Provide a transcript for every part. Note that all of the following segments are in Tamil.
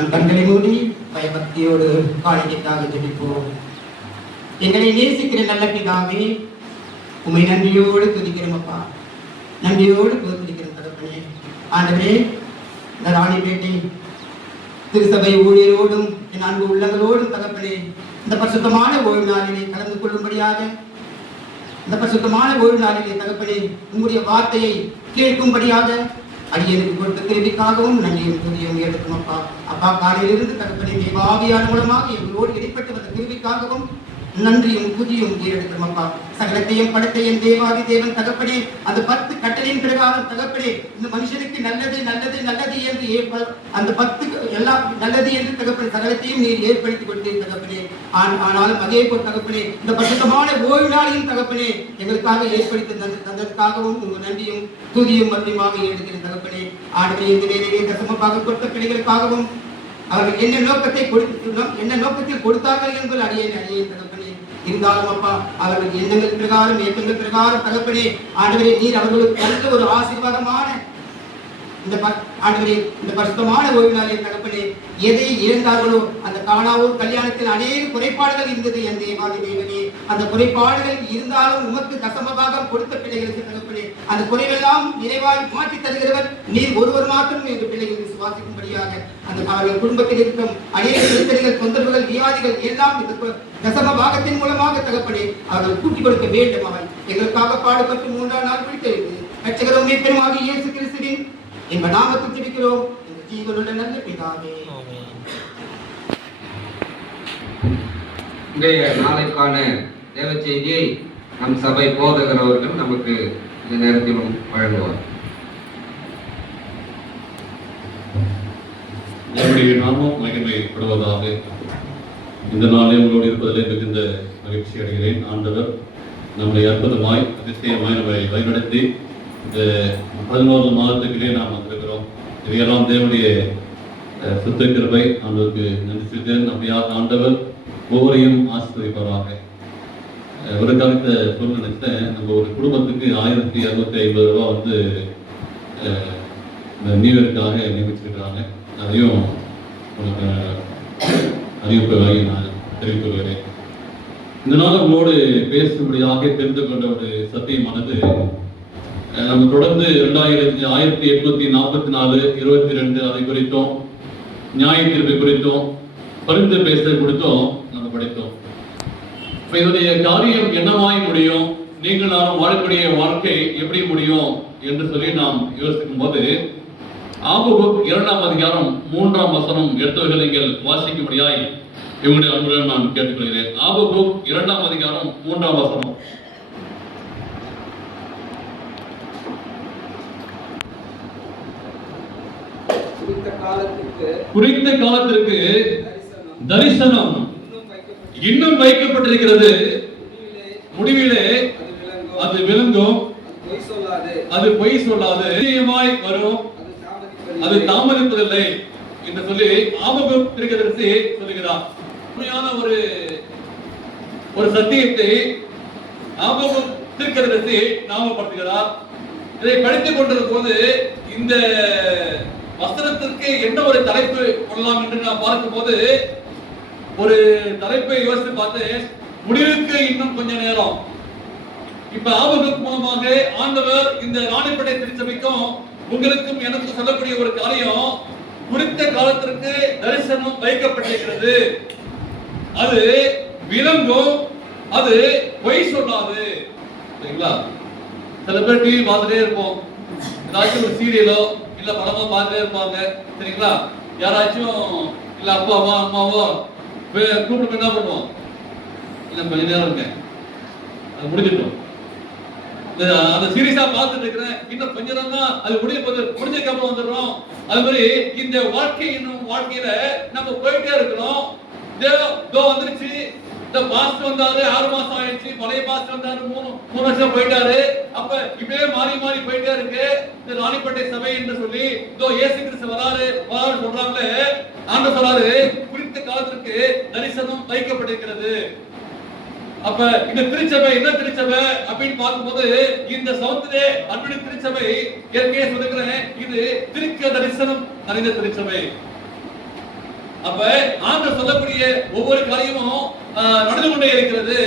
நம் கண்களை மூடி பயபக்தியோடு காணிக்கைக்காக ஜெபிப்போம். எங்களை நேசிக்கிற நல்ல பிதாவே, உம்மை நன்றியோடு துதிக்கிறோம் அப்பா, நன்றியோடு துதிக்கிறோம் தகப்பனே. ஆண்டவரே, இந்த ராணிப்பேட்டை திருசபை ஊழியரோடும் என் அன்பு உள்ளங்களோடும் தகப்பனே, இந்த பரிசுத்தமான ஓய்வு நாளிலே கலந்து கொள்ளும்படியாக, இந்த பரிசுத்தமான ஓய்வு நாளிலே தகப்பனே உங்களுடைய வார்த்தையை கேட்கும்படியாக அடியனுக்கு கொடுத்த கிருபிக்காகவும் நன்றியும் துதியும் எடுக்கும் அப்பா. அப்பா, காலையிலிருந்து தகப்பனே தேவாவியான மூலமாக எங்களோடு இடைப்பட்டு வந்த கிருபிக்காகவும் நன்றியும் புதியும் எடுக்கிறோம் அப்பா. சகலத்தையும் படைத்த என் தேவாதி தேவன் தகப்பனே, அந்த 10 கட்டளையின் பிரகாரம் தகப்பனே இந்த மனுஷனுக்கு நல்லது நல்லது நல்லது என்று அந்த 10 எல்லாம் நல்லது என்று தகப்பனே சகலத்தையும் நீர் ஏற்படுத்தி கொடுத்தீர் தகப்பனே. ஆனாலும் அதே போல் தகப்பனே இந்த பரிசுத்தமான ஓய்வு நாளையும் தகப்பனே எங்களுக்காக ஏற்படுத்தி தந்ததுக்காகவும் உங்கள் நன்றியும் துதியும் மத்தியமாக எடுக்கிறேன் தகப்பனே. ஆண்டவரே, இந்த வேலையை தசமமாக கொடுத்த பிள்ளைகளுக்காகவும் அவர்கள் என்ன நோக்கத்தில் கொடுத்தார்கள் என்பது அடியேன் தகப்பனே. இருந்தாலும் அப்பா, அவர்கள் எண்ணங்கள் பிரகாரம் இயக்கங்கள் பிரகாரம் தகப்பனே ஆண்டவரே நீர் அவர்களுக்கு நல்ல ஒரு ஆசீர்வாதமான இந்த ஆண்டவரே இந்த பரிசுத்தமான ஓய்வு நாளில் தகப்பனே எதை இழந்தார்களோ அந்த காணாவூர் கல்யாணத்தில் அநேக குறைபாடுகள் இருந்தது என் தேவாதி தேவனே. அந்த குறைபாடுகள் இருந்தாலும் உமக்கு தசமபாகம் கொடுத்த பிள்ளைகளுக்கு தகப்பனே அந்த குறைவெல்லாம் நிறைவாய் மாற்றி தருகிறவர் நீர் ஒருவர் மாத்திரம் எங்கள் பிள்ளைகள் விசுவாசிக்கும்படியாக அந்த அவர்கள் குடும்பத்தில் இருக்கும் அநேக பிரச்சனைகள் தொந்தரவுகள் வியாதிகள் எல்லாம் இந்த தசம பாகத்தின் மூலமாக தகப்பனே அவர்கள் கூட்டி கொடுக்க வேண்டும். அவன் எங்களுக்காக பாடுபட்டு 3ஆம் நாள் விழித்தெழுந்து இரட்சகரும் மீட்பருமாகிய இயேசு கிறிஸ்துவின் இந்த நாமத்தில் ஜெபிக்கிறோம் இந்த ஜீவனுள்ள நல்ல பிதாவே. இன்றைய நாளைக்கான தேவ செய்தியை நம் சபை போதகர் அவர்கள் நமக்கு இந்த நேரத்திலும் வழங்குவார். என்னுடைய நாமம் மகிமைப்படுவதாக. இந்த நாளில் உங்களோடு இருப்பதிலே மிகுந்த மகிழ்ச்சி அடைகிறேன். ஆண்டவர் நம்முடைய அற்புதமாய் அதிசயமாய் நம்மை வழிநடத்தி இந்த 11 மாதத்துக்கிலே நாம் வந்திருக்கிறோம். இதையெல்லாம் தேவனுடைய சுத்த கிருபை. ஆண்டவருக்கு நன்றி செய்தேன். நம்முடைய ஆண்டவர் ஒவ்வொருவரையும் ஆசீர்வதிப்பாராக. ஒரு காலத்தை சொல்ல நினைச்சேன், நம்ம ஒரு குடும்பத்துக்கு 1250 ரூபா வந்து நியூ இயருக்காக நியமிச்சிருக்கிறாங்க. அதையும் உங்களுக்கு அறிவிப்பதாக நான் தெரிவித்துக் கொள்கிறேன். இந்த நாள் உங்களோடு பேசும்படியாக தெரிந்து கொண்ட ஒரு சத்தியமானது, நம்ம தொடர்ந்து 1844 22 அதை குறித்தும் நியாய தீர்ப்பை குறித்தும் பரிந்து பேசுறது குறித்தும் நம்ம படித்தோம். இப்ப இதனுடைய காரியம் என்னவாய் முடியும், நீங்கள் நானும் வாழக்கூடிய வாழ்க்கை எப்படி முடியும் என்று சொல்லி நாம் யோசிக்கும் போது ஆபகுக் 2ஆம் அதிகாரம் 3ஆம் வசனம் எடுத்தவர்கள் நீங்கள் வாசிக்கும்படியாய் இவங்களுடைய அன்புடன் நான் கேட்டுக்கொள்கிறேன். ஆபகுக் 2ஆம் அதிகாரம் 3ஆம் வசனம். குறித்த காலத்திற்கு தரிசனம் இன்னும் வைக்கப்பட்டிருக்கிறது. முடிவிலே அது விளங்கும், அது பொய் சொல்லாது, நிச்சயமாய் வரும், அது தாமதிப்பதில்லை என்று சொல்லி ஆபகுக் தீர்க்கதரிசி சொல்லுகிறார். உண்மையான ஒரு சத்தியத்தை ஆபகுக் தீர்க்கதரிசி ஞாபகப்படுத்துகிறார். இதை படித்துக் கொண்டிருக்கும் போது இந்த வசனத்திற்கு என்ன ஒரு தலைப்பு கொள்ளலாம் என்று நான் பார்க்கும் போது ஒரு தலைப்பை யோசித்து பார்த்து, முடிவுக்கு இன்னும் கொஞ்ச நேரம். இப்ப ஆபகுக் மூலமாக ஆண்டவர் இந்த ராணிப்பேட்டை திருச்சபைக்கும் உங்களுக்கும் எனக்கு சொல்லக்கூடிய ஒரு காரியம், குறித்த காலத்திற்கு தரிசனம் வைக்கப்பட்டிருக்கிறது, அது விளங்கும், அது பொய் சொல்லாது. சரிங்களா? சில பேர் டிவி பார்த்துட்டே இருப்போம், ஏதாச்சும் ஒரு சீரியலோ இல்ல படமா பார்த்துட்டே இருப்பாங்க. சரிங்களா? யாராச்சும் இல்ல அப்பாவோ அம்மாவோ கூப்பிட்டு என்ன பண்ணுவோம், இல்ல கொஞ்ச நேரம் இருக்கேன், அது முடிஞ்சிட்டோம், அந்த சீரியஸா பார்த்துட்டு இருக்கிறேன், இன்னும் கொஞ்ச நேரம் தான் அது முடிஞ்சதுக்கு அப்புறம் வந்துடுறோம். அது மாதிரி இந்த வாழ்க்கையில நம்ம போயிட்டே இருக்கிறோம். வந்துருச்சு, இந்த பாஸ்டர் வந்தாரு, 6 மாசம் ஆயிடுச்சு, பழைய பாஸ்டர் வந்தாரு, 3 வருஷம் போயிட்டாரு. அப்ப இப்படியே மாறி மாறி போயிட்டே இருக்கு இந்த ராணிப்பேட்டை சபை என்று சொல்லி இயேசு கிறிஸ்து வராரு சொல்றாங்களே. ஆண்டவர் சொல்றாரு, குறித்த காலத்திற்கு தரிசனம் வைக்கப்பட்டிருக்கிறது. அப்ப இந்த திருச்சபை என்ன திருச்சபை அப்படின்னு பார்க்கும்போது, இந்த சவுத்திலே அன்புடைய திருச்சபை ஏற்கனவே சொல்லுகிறேன், இது திருக்க தரிசனம் நிறைந்த திருச்சபை. அப்ப ஆண்டவர் சொல்லக்கூடிய ஒவ்வொரு காரியமும் நடந்து கொண்டே இருக்கிறது,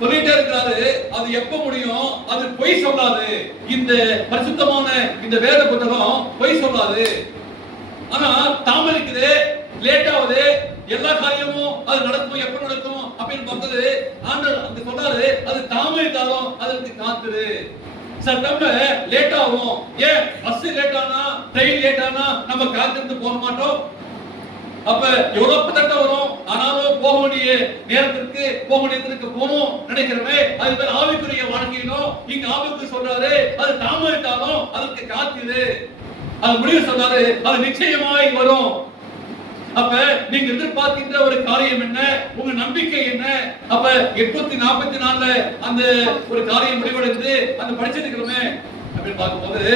சொல்லிட்டே இருக்கிறாரு. அது எப்ப முடியும்? அது பொய் சொல்லாது. இந்த பரிசுத்தமான இந்த வேத புத்தகம் பொய் சொல்லாது. ஆனா தாமதிக்குது, லேட் ஆகுது, எல்லா காரியமும் அது நடக்கும். எப்ப நடக்கும் அப்படின்னு பார்த்தது ஆண்டவர் அங்க சொல்றாரு, அது தாமதித்தாலும் அதற்கு காத்துரு. சில டைம்ல லேட் ஆகும். ஏன்? பஸ் லேட் ஆனா, ட்ரெயின் லேட் ஆனா நம்ம காத்திருந்து போக மாட்டோம். அப்ப எவ்வளவு பதட்டம் வரும். ஆனாலும் போக வேண்டிய நேரத்திற்கு போக வேண்டியதற்கு போகணும் நினைக்கிறவே. அது பேர் ஆவிக்குரிய வாழ்க்கையிலும் இங்க ஆவிக்கு சொல்றாரு, அது தாமதித்தாலும் அதற்கு காத்திரு. அது முடிவு சொல்றாரு, அது நிச்சயமாய் வரும். அப்ப நீங்க எதிர்பார்க்கின்ற ஒரு காரியம் என்ன? உங்க நம்பிக்கை என்ன? அப்ப 844 அந்த ஒரு காரியம் முடிவடைந்து அந்த படிச்சிருக்கிறோமே அப்படின்னு பார்க்கும்போது,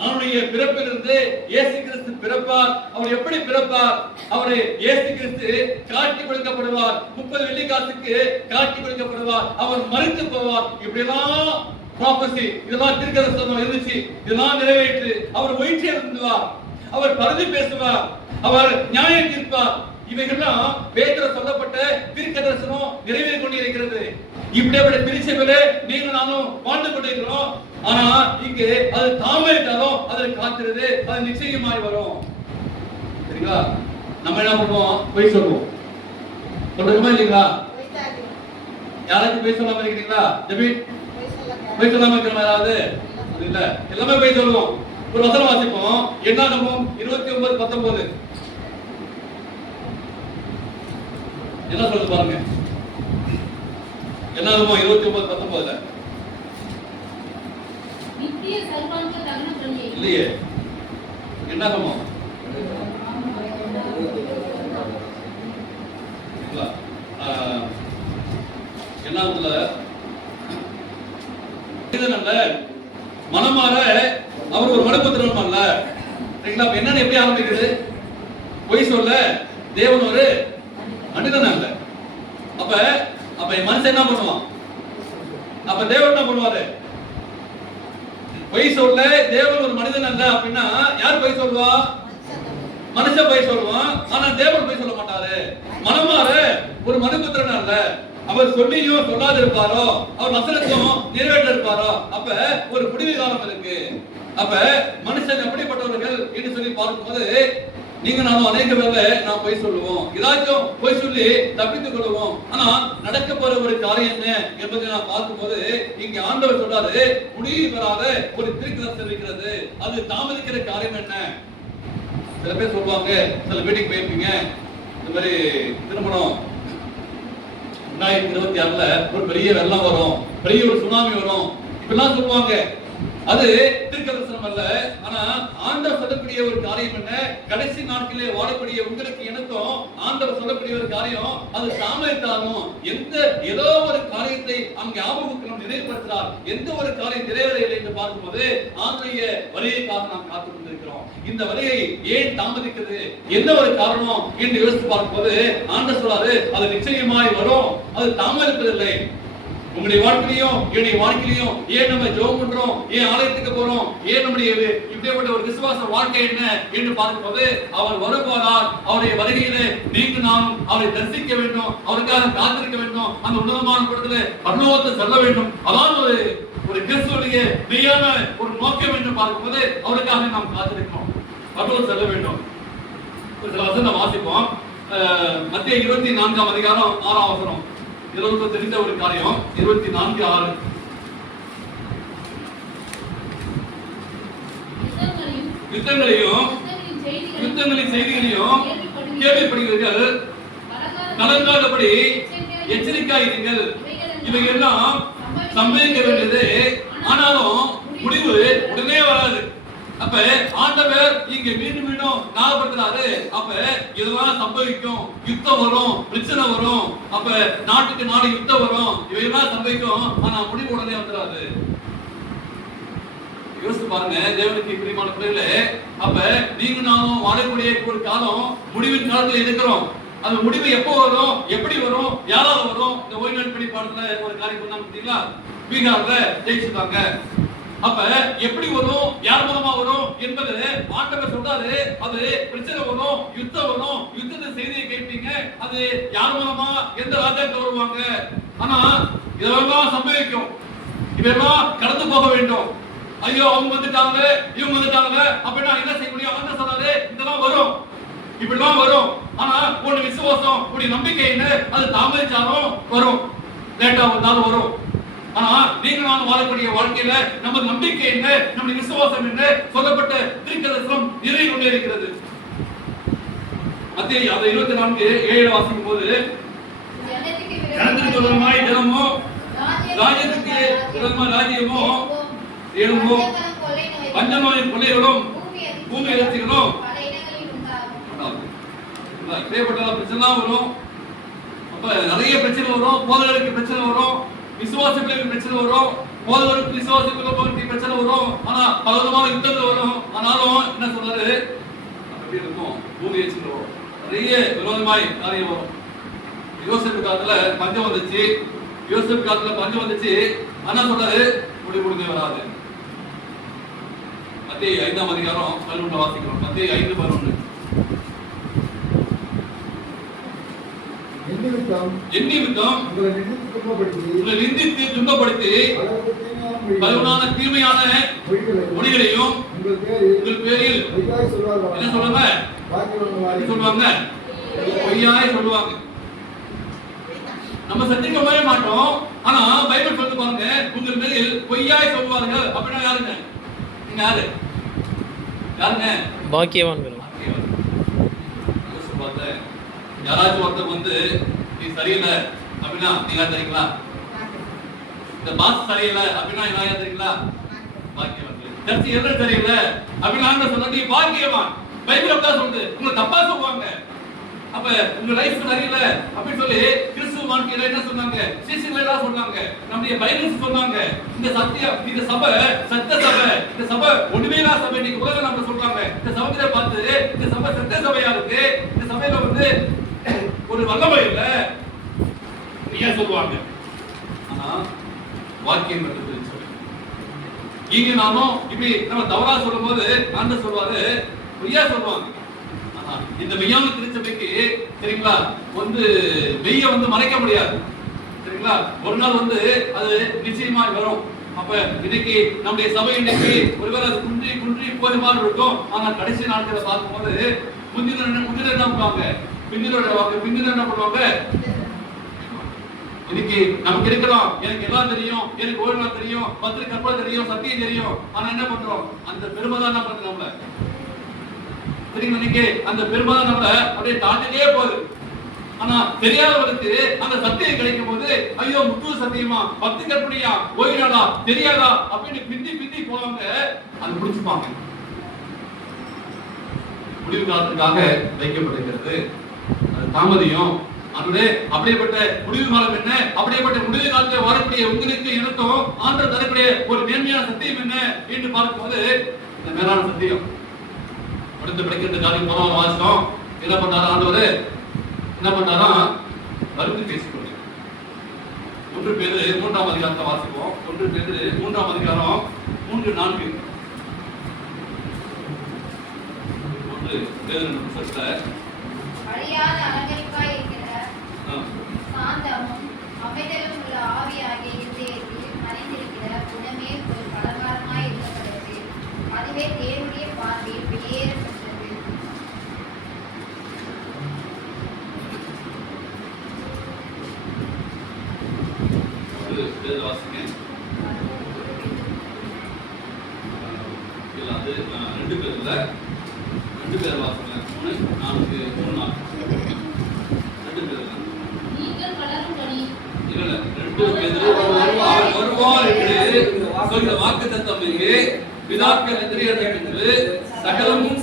அவருடைய பிறப்பிலிருந்து இயேசு கிறிஸ்து பிறப்பார். அவர் எப்படி பிறப்பார்? அவரு இயேசு கிறிஸ்து காட்டி கொடுக்கப்படுவார். 30 வெள்ளிக்காசுக்கு காட்டி கொடுக்கப்படுவார். அவர் மரித்து போவார். இப்படி எல்லாம் ப்ராபசி, இதெல்லாம் தீர்க்கதரிசனம் இருந்துச்சு. இதெல்லாம் நிறைவேற்று. அவர் உயிர்ச்சி எழுந்துவார். அவர் பரிந்து பேசுவார். அவர் நியாயம் தீர்ப்பார். இவைகள்லாம் வேதத்தில் சொல்லப்பட்ட தீர்க்கதரிசனம் நிறைவேறி கொண்டிருக்கிறது. இப்படிப்பட்ட திருச்சபையிலே நீங்க நானும் வாழ்ந்து கொண்டிருக்கிறோம். ஆனா இங்கே அது தாமதித்தாலும் அதற்கு காத்திருது, அது நிச்சயமாய் வரும். சரிங்களா? நம்ம என்ன பண்ணுவோம்? பொய் சொல்லுவோம். சொல்றோமா இல்லைங்களா? யாராச்சும் பொய் சொல்லாம இருக்கிறீங்களா? ஜெபின் பொய் சொல்லாம இருக்கிறோம் யாராவது? இல்ல, எல்லாமே பொய் சொல்லுவோம். ஒரு வசனம் வாசிப்போம். என்னாகமம் 29:19 என்ன சொல்லுது பாருங்க. என்னாகமம் 29:19 நித்திய சர்வாங்க தகன பலியை இல்லையே. என்னாகமம் என்னாகமத்துல இதனால மனமாற அவர் ஒரு மனபுத்திரன் அல்ல. சரிங்களா? அப்ப என்னன்னு எப்படி ஆரம்பிக்குது? பொய் சொல்ல தேவன் ஒரு மனிதன் அல்ல. அப்ப அப்ப மனுஷன் என்ன பண்ணுவான்? அப்ப தேவன் என்ன பண்ணுவாரு? பொய் சொல்ல தேவன் ஒரு மனிதன் அல்ல அப்படின்னா யார் பொய் சொல்லுவா? மனுஷன் பொய் சொல்லுவான். ஆனா தேவன் பொய் சொல்ல மாட்டாரு. மனமாற ஒரு மனுபுத்திரன் அல்ல. அவர் சொல்லியும் சொல்லாது இருப்பாரோ, அவர் வசனத்தையும் நிறைவேற்ற இருப்பாரோ. அப்ப ஒரு முடிவு காலம் இருக்கு. அப்ப மனுஷன் எப்படிப்பட்டவர்கள் என்று சொல்லி பார்க்கும்போது, நீங்க நானும் அநேக வேலை நான் பொய் சொல்லுவோம், ஏதாச்சும் பொய் சொல்லி தப்பித்துக் கொள்வோம். ஆனா நடக்க போற ஒரு காரியம் என்ன என்பதை நான் பார்க்கும்போது, இங்க ஆண்டவர் சொல்றாரு, முடிவு பெறாத ஒரு தீர்க்கதரிசனம் இருக்கிறது. அது தாமதிக்கிற காரியம் என்ன? சில பேர் சொல்லுவாங்க, சில வீட்டுக்கு போயிருப்பீங்க, இந்த மாதிரி திருமணம் 2026 ஒரு பெரிய வெள்ளம் வரும், பெரிய ஒரு சுனாமி வரும், இப்பெல்லாம் சொல்லுவாங்க. அது தீர்க்கதரிசனம் அல்ல. ஆனா ஆண்டவர் சொல்லக்கூடிய ஒரு காரியம் என்ன? கடைசி நாட்களிலே வாழக்கூடிய உங்களுக்கு எனக்கும் ஆண்டவர் சொல்லக்கூடிய ஒரு காரியம், அது தாமதித்தாலும் ஏதோ ஒரு காரியத்தை அங்கே ஞாபகம் நிறைவேற்றுகிறார். எந்த ஒரு காரியம் நிறைவேறவில்லை என்று பார்க்கும்போது ஆண்டுடைய வருகைக்காக நாம் காத்துக் கொண்டிருக்கிறோம். இந்த வருகை ஏன் தாமதிக்கிறது? என்ன ஒரு காரணம் என்று யோசித்து பார்க்கும்போது ஆண்டவர் சொல்றாரு, அது நிச்சயமாய் வரும், அது தாமதிப்பதில்லை. உங்களுடைய வாழ்க்கையிலையும் என்னுடைய வாழ்க்கையிலையும் ஏன் நம்ம ஜெபம் பண்றோம், ஏன் ஆலயத்துக்கு போறோம், ஏன் நம்முடைய இப்படிப்பட்ட ஒரு விசுவாச வாழ்க்கை என்ன என்று பார்க்கும்போது, அவர் வருவாரால் அவருடைய வருகையிலே நீங்க நாம் அவரை தரிசிக்க வேண்டும், அவருக்காக காத்திருக்க வேண்டும், அந்த உன்னதமான இடத்துல பரலோகத்தை செல்ல வேண்டும். அதான் ஒரு கிறிஸ்துவுடைய மெய்யான ஒரு நோக்கம் என்று பார்க்கும்போது அவருக்காக நாம் காத்திருக்கணும், பரலோகம் செல்ல வேண்டும். சில வசனம் வாசிப்போம். மத்திய 24ஆம் அதிகாரம் 6ஆம் வசனம். இதற்கு தெரிந்த ஒரு காரியம் 24:6. யுத்தங்களின் செய்திகளையும் கேள்விப்படுகிறீர்கள், கலங்காதபடி எச்சரிக்கையாயிருங்கள். இவையெல்லாம் சம்பவிக்க வேண்டியது, ஆனாலும் முடிவு உடனே வராது. அப்ப ஆண்டவர் இங்க மீண்டும் மீண்டும் ஞாபகப்படுத்துறாரு. அப்ப இதெல்லாம் சம்பவிக்கும், யுத்தம் வரும், பிரச்சனை வரும், அப்ப நாட்டுக்கு நாடு யுத்தம் வரும், இவையெல்லாம் சம்பவிக்கும், ஆனா முடிவு உடனே வந்துடாது. யோசித்து பாருங்க தேவனுக்கு பிரியமான பிள்ளைகளே. அப்ப நீங்க நானும் வாழக்கூடிய ஒரு காலம் முடிவின் காலத்துல இருக்கிறோம். அந்த முடிவு எப்போ வரும், எப்படி வரும், யாரால வரும்? இந்த ஓய்வு படி பாடத்துல ஒரு காரியம் பண்ணாங்க பார்த்தீங்களா? பீகார்ல ஜெயிச்சுட்டாங்க. அப்ப எப்படி வரும், யார் மூலமா வரும் என்பது ஆண்டவர் சொல்றாரு. அது பிரச்சனை வரும், யுத்தம் வரும், யுத்தத்தை அது யார் மூலமா எந்த ராஜாக்கள் வருவாங்க, ஆனா இதெல்லாம் சம்பவிக்கும். இதெல்லாம் கடந்து போக வேண்டும். ஐயோ அவங்க வந்துட்டாங்க, இவங்க வந்துட்டாங்க அப்படின்னா என்ன செய்ய முடியும்? அவன் சொல்றாரு இதெல்லாம் வரும், இப்படிலாம் வரும். ஆனா உன் விசுவாசம், உன் நம்பிக்கை என்ன? அது தாமதிச்சாலும் வரும், லேட்டா வந்தாலும் வரும். ஆனா நீங்க நான் வாழக்கூடிய வாழ்க்கையில நம்ம நம்பிக்கை என்ன, நம்முடைய விசுவாசம் என்ன சொல்லப்பட்ட தீர்க்கதரிசனம் நிறைவேறி கொண்டே இருக்கிறது. மத்திய 24:7 வாசிக்கும் போது ஜனத்துக்கு விரோதமாய் ஜனமும் ராஜ்யத்துக்கு விரோதமாய் ராஜ்யமும் எழும்பும், பஞ்சநோயின் கொள்ளைகளும் பூமி எதிர்ச்சிகளும் பிரச்சனை வரும். அப்ப நிறைய பிரச்சனை வரும். போதகருக்கு பிரச்சனை வரும், விசுவாசிகளுக்கு பிரச்சனை வரும், போதகருக்கு விசுவாசிகளுக்கு பிரச்சனை வரும். ஆனா பல விதமான யுத்தங்கள் வரும். ஆனாலும் என்ன சொல்றாரு, அப்படி இருக்கும், பூமி எதிர்ச்சிகள் வரும், நிறைய விரோதமாய் காரியம் வரும். யோசேப்பு காலத்துல பஞ்சம் வந்துச்சு, யோசேப்பு காலத்துல பஞ்சம் வந்துச்சு. ஆனா சொல்றாரு முடிஞ்சே வராது. மத்தேயு 5ஆம் அதிகாரம் 11 வாசிக்கிறோம். மத்தேயு 5:11. எண்ணிவித்தம் உங்களை நிந்தித்து துன்பப்படுத்தி பலவனான தீமையான மொழிகளையும் உங்கள் பேரில் என்ன சொல்லுவாங்க, பொய்யாய் சொல்லுவாங்க. நம்ம சத்திக்கவே மாட்டோம். ஆனா பைபிள் சொல்லுது பாருங்க, உங்கள் பேரில் பொய்யாய் சொல்லுவார்கள். அப்படின்னா யாருங்க? நீங்க யாரு? யாருங்க? பாக்கியவான்கள். யாராச்சும் ஒருத்தர் வந்து நீ சரியில்லை அப்படின்னா நீங்க தெரியுங்களா? இந்த பாஸ் சரியில்லை அப்படின்னா என்ன தெரியுங்களா? பாக்கியவான்கள். சர்ச்சை என்ன சரியில்லை அப்படின்னா சொன்னா நீ பாக்கியவான். பைபிள் அப்படிதான் சொல்லுது. உங்களை தப்பா சொல்லுவாங்க. அப்ப உங்க லைஃப் சரியில்லை அப்படின்னு சொல்லி கிறிஸ்துவ வாழ்க்கையில என்ன சொன்னாங்க? சீசன்ல எல்லாம் சொன்னாங்க, நம்முடைய பைபிள்ஸ் சொன்னாங்க. இந்த சத்தியம், இந்த சபை சத்த சபை, இந்த சபை ஒண்ணுமேலா சபை. நீங்க உலக நம்ம சொல்றாங்க, இந்த சபையை பார்த்து இந்த சபை சத்த சபையா இருக்கு, இந்த சபையில வந்து ஒரு வல்லமை இல்ல நீங்க சொல்லுவாங்க. ஆனா வாக்கியம் மட்டும் இங்க நானும் இப்படி நம்ம தவறா சொல்லும் போது அந்த சொல்வாரு பொய்யா சொல்லுவாங்க. இந்த மெய்யான திருச்சபைக்கு சரிங்களா வந்து மெய்ய வந்து மறைக்க முடியாது. சரிங்களா, ஒரு நாள் வந்து அது நிச்சயமா வரும். அப்ப இன்னைக்கு நம்முடைய சபை இன்னைக்கு ஒருவேளை அது குன்றி குன்றி போய் மாதிரி இருக்கும். ஆனா கடைசி நாட்களை பார்க்கும்போது முந்தின என்ன பண்ணுவாங்க, பிந்தின என்ன பண்ணுவாங்க. இன்னைக்கு நமக்கு இருக்கலாம், எனக்கு எல்லாம் தெரியும், எனக்கு ஓய்வு தெரியும், 10 கற்பனை தெரியும், சத்தியம் தெரியும். ஆனா என்ன பண்றோம், அந்த பெருமை தான் என்ன பண்ணுது நம்மள. சரிங்களா, இன்னைக்கு அந்த பெருமை தான் நம்மள அப்படியே தாண்டிட்டே போகுது. ஆனா தெரியாதவருக்கு அந்த சத்தியம் கிடைக்கும் போது ஐயோ முற்று சத்தியமா, 10 கற்பனையா, ஓய்வுடா தெரியாதா அப்படின்னு பிந்தி பிந்தி போவாங்க. அது முடிச்சுப்பாங்க. முடிவு காலத்துக்காக வைக்கப்பட்டிருக்கிறது. அது தாமதியம். அதுவே அப்படிப்பட்ட முடிவு காலம் என்ன, அப்படிப்பட்ட முடிவு காலத்தில் வரக்கூடிய உங்களுக்கு எனக்கும் ஆண்டவர் தரக்கூடிய ஒரு மேன்மையான சத்தியம் என்ன என்று பார்க்கும்போது இந்த மேலான சத்தியம் அடுத்து கிடைக்கின்ற காரியம் போன வாசம் என்ன பண்ணாரா ஆண்டவர், என்ன பண்ணாரா மறுத்து பேசிக்கொண்டு 1 பேரு 3ஆம் அதிகாரத்தை வாசிப்போம். 1 பேரு 3ஆம் அதிகாரம் 3-4. 1 பேரு அழியாத அலங்கரிப்பாய் இருக்கிற சாந்தமும் அமைதலும் உள்ள ஆவியாகிய இருதயத்தில் மறைந்திருக்கிற குணமே ஒரு பலகாரமாய் இருக்கப்படுகிறது. அதுவே தேவனுடைய பார்வையில் வெளியேறப்பட்டது. ரெண்டு பேர் வாசிங்க. 3, 4, 3, 4 நீங்கள் வளரும் கனி. இல்ல 2 பேர் வருவார் என்று சொல்கிற வாக்குத்தத்தம் இங்கே பிதாக்கள் எதிரியாதென்று சகலமும்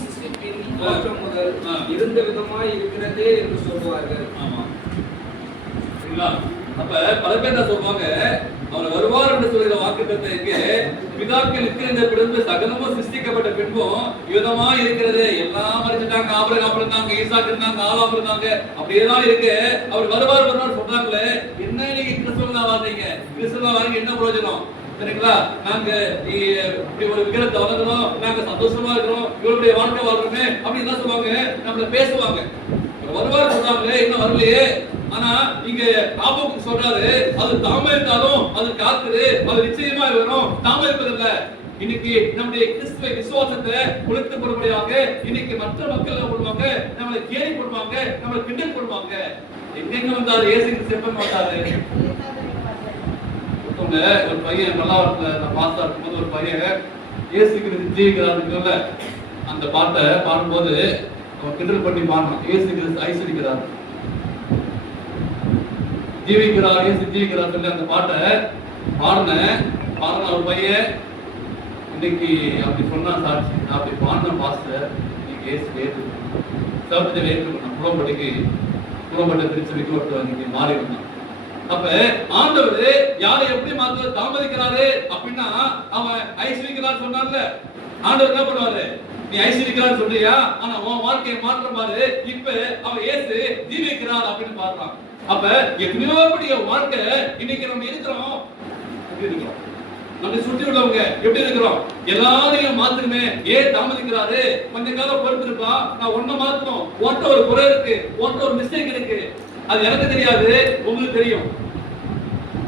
தோற்றம் முதல் இருந்த விதமாய் இருக்கிறதே என்று சொல்வார்கள். ஆமா, சரிங்களா? அப்ப பல பேர் தான் சொல்லுவாங்க அவர் வருவார் என்று சொல்கிற வாக்குத்தத்தம் இங்கே பிதாக்கள் இருக்கிற பிறந்து சகலமும் சிருஷ்டிக்கப்பட்ட பின்பும் விதமா இருக்கிறது. எல்லாம் மறைச்சிட்டாங்க, ஆபிரகாம் இருந்தாங்க, ஈசாக்கு இருந்தாங்க, ஆதாம் இருந்தாங்க, அப்படியேதான் இருக்கு. அவர் வருவார் சொல்றாங்களே, என்ன நீங்க கிறிஸ்துவா வாழ்றீங்க, கிறிஸ்துவா வாங்க என்ன பிரயோஜனம்? சரிங்களா, நாங்க இப்படி ஒரு விக்கிரத்தை வளர்க்கிறோம், நாங்க சந்தோஷமா இருக்கிறோம், இவருடைய வாழ்க்கை வாழ்றோமே அப்படின்னு சொல்லுவாங்க, நம்மள பேசுவாங்க. வருவார் சொல்றாங்களே, இன்னும் வரலையே. ஆனா இங்க ஆபோக்கு சொல்றாரு, அது தாமதித்தாலும் அது காக்குது, அது நிச்சயமா வரும், தாமதிப்பதில்லை. இன்னைக்கு நம்முடைய கிறிஸ்துவ விசுவாசத்தை உழைத்து போடும்படியாக இன்னைக்கு மற்ற மக்கள் என்ன பண்ணுவாங்க, நம்மளை கேலி பண்ணுவாங்க, நம்மளை கிண்டல் பண்ணுவாங்க. எங்க வந்தாரு இயேசு கிறிஸ்து எப்ப மாட்டாரு? ஒரு பையன் நல்லா நான் பாஸ்தா இருக்கும்போது ஒரு பையன் இயேசு கிறிஸ்து ஜீவிக்கிறாருல அந்த பாட்டை பாடும்போது அவன் கிண்டல் பண்ணி பாடுறான். இயேசு கிறிஸ்து ஐஸ்வரிக்கிறார், ஜீவிக்கிறார், இயேசு ஜீவிக்கிறார் சொல்லி அந்த பாட்டை பாடின ஒரு பையன் இன்னைக்கு அப்படி சொன்னா சாட்சி, நான் அப்படி பாடின பாஸ்டர் இன்னைக்கு இயேசு ஏற்று சபத்தில் ஏற்றுக்கணும், புறப்பட்ட திருச்சபைக்கு ஒருத்தர் இன்னைக்கு மாறி இருந்தான். அப்ப ஆண்டவர் யாரை எப்படி மாத்த தாமதிக்கிறாரு அப்படின்னா, அவன் ஐஸ்வரிக்கிறார் சொன்னார்ல, ஆண்டவர் என்ன பண்ணுவாரு, நீ ஐஸ்வரிக்கிறார் சொல்றியா, ஆனா உன் வாழ்க்கையை மாற்ற பாரு, இப்ப அவன் இயேசு ஜீவிக்கிறார் அப்படின்னு பாக்குறான். அப்ப எத்தனையோ பெரிய வாழ்க்கை இன்னைக்கு நம்ம இருக்கிறோம், எப்படி இருக்கிறோம், நம்ம சுற்றி உள்ளவங்க எப்படி இருக்கிறோம், எல்லாரையும் மாத்துமே. ஏன் தாமதிக்கிறாரு, கொஞ்ச காலம் பொறுத்து இருக்கா, நான் ஒன்ன மாத்தணும், ஒட்ட ஒரு குறை இருக்கு, ஒட்ட ஒரு மிஸ்டேக் இருக்கு, அது எனக்கு தெரியாது, உங்களுக்கு தெரியும்.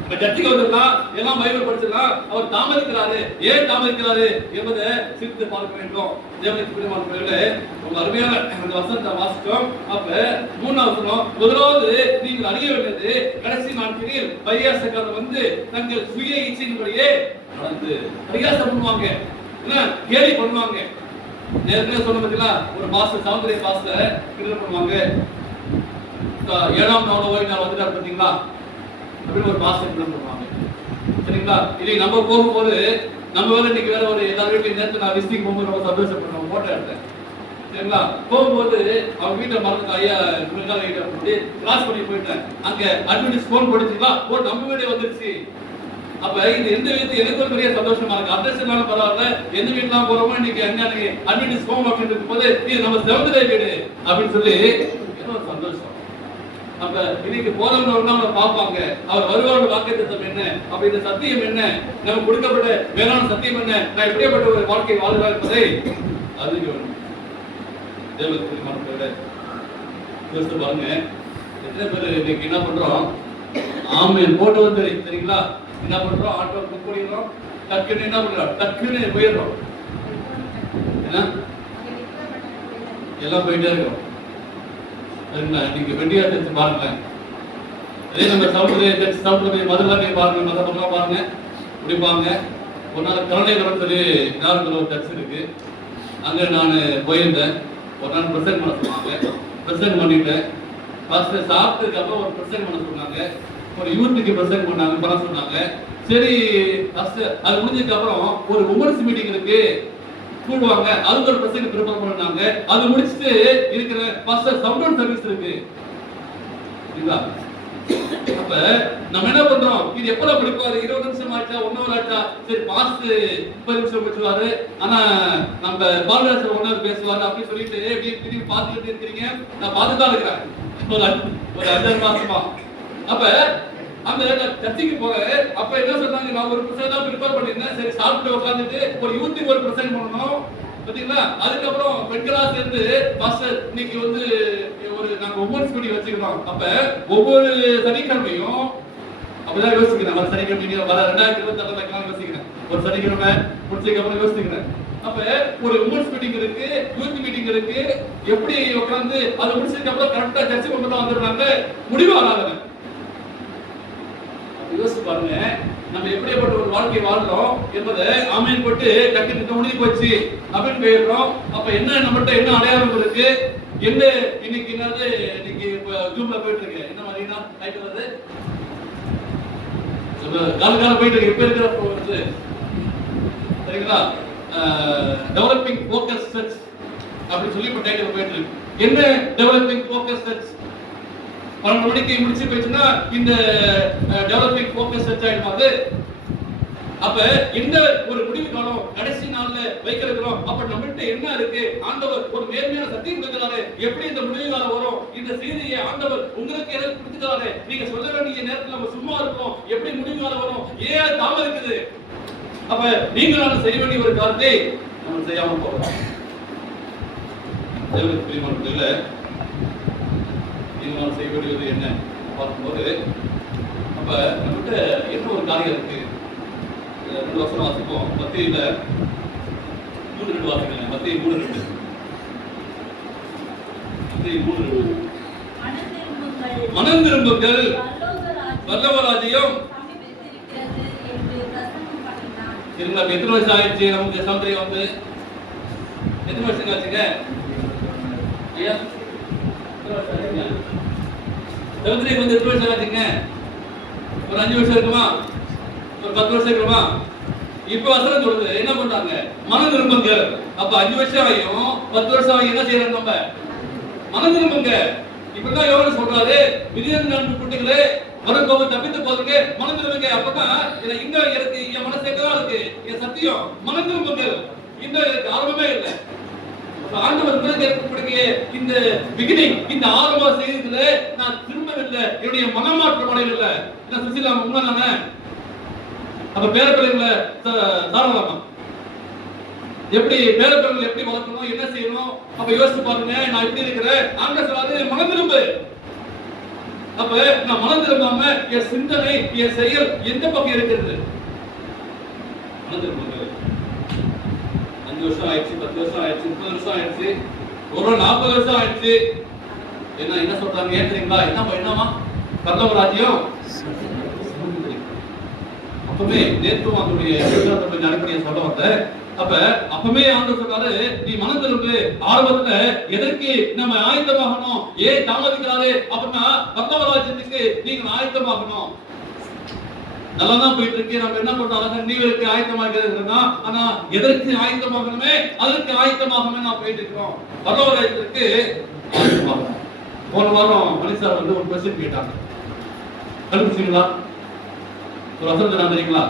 சர்ச்சைக்கு வந்துடலாம், எல்லாம் பைபிள் படிச்சிடலாம், அவர் தாமதிக்கிறாரு, ஏன் தாமதிக்கிறாரு என்பதை சிரித்து பார்க்க வேண்டும். தேவனுக்கு பிரியமான பிள்ளைகளே, உங்க அருமையான அந்த வசனத்தை வாசித்தோம். அப்ப 3வது வசனம், முதலாவது நீங்கள் அறிய வேண்டியது, கடைசி நாட்களில் பரியாசக்காரர் வந்து தங்கள் சுய இச்சையின்படியே நடந்து பரியாசம் பண்ணுவாங்க, கேலி பண்ணுவாங்க. நேரடியாக சொன்ன பார்த்தீங்களா, ஒரு பாஸ்டர் சௌந்தரிய பாஸ்டர் கிண்டல் பண்ணுவாங்க. 7ஆம் நாள் ஓய்வு நாள் வந்துட்டார் பார்த்தீங்களா அப்படின்னு ஒரு பாஸ்டர் கிண்டல் பண்ணுவாங்க. சரிங்களா? இல்லை நம்ம போகும்போது நம்ம வேலை இன்னைக்கு வேற ஒரு எல்லாரும் வீட்லையும் நேரத்தை நான் விசிட்டிங் போகும்போது ரொம்ப சந்தோஷப்படுறோம், போட்டோ எடுத்தேன். சரிங்களா? போகும்போது அவங்க வீட்டை மறந்து ஐயா வீட்டை கிராஸ் பண்ணி போயிட்டேன். அங்க அட்மினிஸ் போன் படிச்சுங்களா, ஓ நம்ம வீடே வந்துருச்சு. அப்ப இது எந்த விதத்து எனக்கு ஒரு பெரிய சந்தோஷமா இருக்கு. அட்ரஸ் எல்லாம் பரவாயில்ல, எந்த வீட்டுலாம் போறோமோ இன்னைக்கு அன்னைக்கு அட்மினிஸ் ஹோம் அப்படின்னு இருக்கும்போது இது நம்ம செவந்தரை வீடு அப்படின்னு சொல்லி ஒரு சந்தோஷம். அப்ப இன்னைக்கு போறவங்க அவங்களை பார்ப்பாங்க, அவர் வருவாரோட வாக்குத்தத்தம் என்ன, அப்ப இந்த சத்தியம் என்ன, நமக்கு கொடுக்கப்பட்ட வேளாண் சத்தியம் என்ன, நான் எப்படியாப்பட்ட ஒரு வாழ்க்கை வாழ்கிறேன் என்பதை அறிவிக்க வேண்டும். தேவனுக்கு மனப்போட யோசித்து பாருங்க, எத்தனை பேர் இன்னைக்கு என்ன பண்றோம், ஆமேன் போட்டு வந்து தெரியுங்களா, என்ன பண்றோம், ஆட்டோ புக் பண்ணிடுறோம், டக்குன்னு என்ன பண்றோம், டக்குன்னு போயிடுறோம், எல்லாம் போயிட்டே இருக்கோம். நீங்க வெண்டியா சர்ச் பாருங்களேன், அதே நம்ம சவுத்துல சர்ச் சவுத்துல மதுரை பாருங்க, மத பக்கம் பாருங்க, முடிப்பாங்க. ஒரு நாள் கருணைகரம் சொல்லி நாகர்கோவில் ஒரு சர்ச் இருக்கு, அங்க நான் போயிருந்தேன். ஒரு நாள் ப்ரெசென்ட் பண்ண சொன்னாங்க, ப்ரெசென்ட் பண்ணிட்டேன். ஃபர்ஸ்ட் சாப்பிட்டதுக்கு அப்புறம் ஒரு ப்ரெசென்ட் பண்ண சொன்னாங்க, ஒரு யூத்துக்கு ப்ரெசென்ட் பண்ண சொன்னாங்க. சரி, ஃபர்ஸ்ட் அது முடிஞ்சதுக்கு அப்புறம் ஒரு உமன்ஸ் மீட்டிங் இருக்கு கூடுவாங்க, அதுக்கு ஒரு ப்ரெசென்ட் ப்ரிப்பேர் பண்ணாங்க. அது முடிச்சிட்டு இருக்கிற ஃபர்ஸ்ட் சவுண்ட் சர்வீஸ் இருக்கு. அப்ப நம்ம என்ன பண்றோம், இது எப்பதான் படிப்பாரு, 20 நிமிஷம் ஆச்சா 1 hour ஆச்சா, சரி பாஸ்ட் 30 நிமிஷம் பேசுவாரு, ஆனா நம்ம பாலராஜர் 1 hour பேசுவாரு அப்படின்னு சொல்லிட்டு திரும்பி பார்த்துட்டு இருக்கிறீங்க. நான் பார்த்துதான் இருக்கிறேன் ஒரு 5 மாசமா. அப்ப அந்த சர்ச்சைக்கு போறேன். அப்ப என்ன சொன்னாங்க, நான் ஒரு ப்ரெசென்ட் தான் ப்ரிப்பேர் பண்ணிருந்தேன். சரி சாப்பிட்டு உட்காந்துட்டு ஒரு யூத்துக்கு ஒரு ப்ரெசென்ட் பண்ணணும் பாத்தீங்களா. அதுக்கப்புறம் பெண்களா சேர்ந்து பாஸ்டர் இன்னைக்கு வந்து ஒரு நாங்க உமன்ஸ் மீட்டிங் வச்சுக்கிறோம். அப்ப ஒவ்வொரு சனிக்கிழமையும் அப்பதான் யோசிக்கிறேன், வர சனிக்கிழமை வர 2026 வைக்கலாம் யோசிக்கிறேன். ஒரு சனிக்கிழமை முடிச்சதுக்கு அப்புறம் யோசிக்கிறேன். அப்ப ஒரு உமன்ஸ் மீட்டிங் இருக்கு, யூத் மீட்டிங் இருக்கு, எப்படி உட்காந்து அதை முடிச்சதுக்கு அப்புறம் கரெக்டா சர்ச்சை கொண்டு வந்துடுறாங்க, முடிவு வராங்க. யோசிச்சு பாருங்க, நம்ம எப்படிப்பட்ட ஒரு வாழ்க்கை வாழ்றோம் என்பதை ஆமீன் போட்டு டக்குனு முடிஞ்சு போச்சு அப்படின்னு போயிடுறோம். அப்ப என்ன நம்மகிட்ட என்ன அடையாளம் இருக்கு, என்ன இன்னைக்கு என்னது இன்னைக்கு ஜூம்ல போயிட்டு இருக்கு, என்ன மாதிரினா டைட்டில் வருது, கால போயிட்டு இருக்கு. எப்ப இருக்கிற சரிங்களா, டெவலப்பிங் ஃபோக்கஸ் சர்ச் அப்படின்னு சொல்லி இப்ப டைட்டில் போயிட்டு இருக்கு. என்ன டெவலப்பிங் ஃபோக்கஸ் சர்ச், 12 மணிக்கு முடிச்சு போயிடுச்சுன்னா இந்த டெவலப்பிங் ஃபோக்கஸ் சர்ச் ஆயிடுவாங்க. அப்ப இந்த ஒரு முடிவு காலம் கடைசி நாள்ல வைக்கிறோம். அப்ப நம்மகிட்ட என்ன இருக்கு, ஆண்டவர் ஒரு நேர்மையான சத்தியம் கொடுக்கிறாரு, எப்படி இந்த முடிவு காலம் வரும், இந்த செய்தியை ஆண்டவர் உங்களுக்கு எனக்கு கொடுத்துக்கிறாரு, நீங்க சொல்ல வேண்டிய நேரத்துல நம்ம சும்மா இருக்கோம், எப்படி முடிவு காலம் வரும், ஏன் தாமதிக்குது. அப்ப நீங்களால செய்ய வேண்டிய ஒரு காரியத்தை நம்ம செய்யாம போறோம். தேவனுக்கு பிரியமானவர்களே, தீர்மானம் செய்ய வேண்டியது என்ன பார்க்கும்போது, அப்ப நம்மகிட்ட என்ன ஒரு காரியம் இருக்கு. 2 வருஷம் வாசிப்போம். மத்தியில 3:2 வாசிக்கல. மத்திய 3:2. மத்திய 3:2. மனம் திரும்புங்கள், பரலோகராஜ்யம் இருங்க. எத்தனை வருஷம் ஆயிடுச்சு நமக்கு சௌந்தரியம் வந்து? எத்தனை வருஷம் ஆச்சுங்க ஐயா? சௌந்தரியம் வந்து எத்தனை வருஷம் ஆச்சுங்க? ஒரு 5 வருஷம் இருக்குமா? ஒரு 10 வருஷம் இருக்குமா? இப்ப வசனம் சொல்லுது என்ன பண்றாங்க? மனம் திரும்புங்க. அப்ப 5 வருஷம் ஆகியும் 10 வருஷம் ஆகி என்ன செய்யறாங்க? நம்ம மனம் திரும்புங்க. இப்பதான் யோகன் சொல்றாரு, மிதியன் 4 குட்டிகளே மறுபோக தப்பித்து போதுங்க, மனம் திரும்புங்க. அப்பதான் இங்க எனக்கு என் மனசு எங்கதான் இருக்கு, என் சத்தியம் மனம் திரும்புங்க. இந்த ஆர்வமே இல்லை. ஆண்டவர் கொடுக்கக்கூடிய இந்த பிகினிங், இந்த ஆரம்ப செய்தியில நான் திரும்பவில்லை, என்னுடைய மனமாற்றம் அடையவில்லை. என்ன சுசிலா உண்மைதானே? அப்ப பேரப்பிள்ளைகளை சாரலாமா? எப்படி பேரப்பிள்ளைகள் எப்படி வளர்க்கணும், என்ன செய்யணும்? அப்ப யோசிச்சு பாருங்க. நான் எப்படி இருக்கிறேன்? ஆண்டவர் சொல்றாரு மனம் திரும்பு. அப்ப நான் மனம் திரும்பாம என் சிந்தனை, என் செயல் எந்த பக்கம் இருக்கிறது? மனம் திரும்புங்க. 5 வருஷம் ஆயிடுச்சு, 10 வருஷம் ஆயிடுச்சு, 30 வருஷம் ஆயிடுச்சு, ஒரு 40 வருஷம் ஆயிடுச்சு. என்ன சொல்றாங்க ஏற்றுறீங்களா? என்னமா பரலோகராஜ்யம்? அப்பவே நேற்று அதனுடைய அடிப்படையை சொல்ல வந்த. அப்ப அப்பவே ஆண்டவர் சொல்றாரு, நீ மனம் திரும்பு. ஆரம்பத்துல எதற்கு நம்ம ஆயத்தமாகணும்? ஏன் தாமதிக்கிறாரு அப்படின்னா பரலோகராஜ்யத்துக்கு நீங்க ஆயத்தமாகணும். நல்லாதான் போயிட்டு இருக்கு. நம்ம என்ன பண்றோம்? நீங்களுக்கு ஆயத்தமாக. ஆனா எதற்கு ஆயத்தமாகணுமே அதற்கு ஆயத்தமாகவே நான் போயிட்டு இருக்கிறோம். பரலோகராஜ்யத்துக்கு ஆயத்தமாகணும். போன வாரம் மனுஷார் வந்து ஒரு கொஸ்டின் கேட்டாங்க. கண்டுபிடிச்சீங்களா? ஒரு வசனத்தை நான் தெரியுங்களா?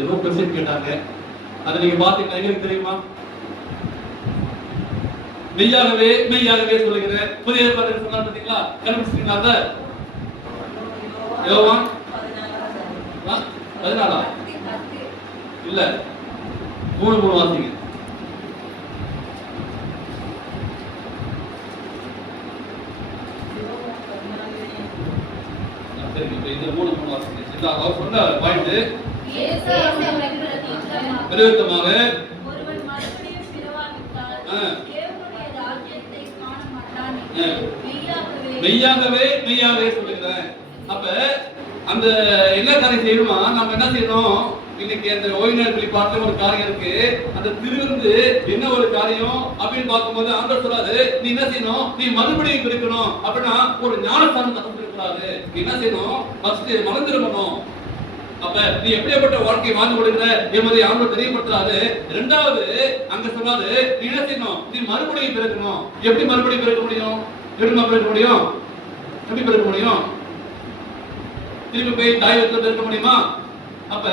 ஏதோ கொஸ்டின் கேட்டாங்க. அதை நீங்க பாத்தீங்கன்னா எங்களுக்கு தெரியுமா? மெய்யாகவே மெய்யாகவே சொல்லுகிறேன். புதிய ஏற்பாட்டில் சொன்னார் பாத்தீங்களா? கண்டுபிடிச்சீங்களா? அத யோவான் 14 இல்ல 3 வாசிங்க. சரி, இந்த 3 வாசிங்க. இந்த அவர் சொன்ன பாயிண்ட் விரோதமாக ஒருவன் மறுபடியும் பிறவாவிட்டால் தேவனுடைய ராஜ்யத்தை காண மாட்டான் என்று மெய்யாகவே சொல்லுகிறேன். அப்ப அந்த என்ன காரியம் செய்யணுமா? நம்ம என்ன செய்யணும்? இன்னைக்கு அந்த ஓய்வு நேரத்தில் பார்த்த ஒரு காரியம் இருக்கு. அந்த திருவிருந்து என்ன ஒரு காரியம் அப்படின்னு பார்க்கும்போது ஆண்டவர் சொல்றாரு, நீ என்ன செய்யணும்? நீ மறுபடியும் பிறக்கணும். அப்படின்னா ஒரு ஞானஸ்தானம் தரப்பட்டிருக்கிறாரு. நீ என்ன செய்யணும்? ஃபர்ஸ்ட் மனம் திரும்பணும். அப்ப நீ எப்படிப்பட்ட வாழ்க்கை வாழ்ந்து கொடுக்கிற என்பதை ஆண்டவர் தெரியப்படுத்துறாரு. 2வது அங்க சொல்றாரு, நீ என்ன செய்யணும்? நீ மறுபடியும் பிறக்கணும். எப்படி மறுபடியும் பிறக்க முடியும்? எப்படி பிறக்க முடியும்? எப்படி பிறக்க முடியும்? திரும்பி போய் தாய் வீட்டில் இருக்க முடியுமா? அப்ப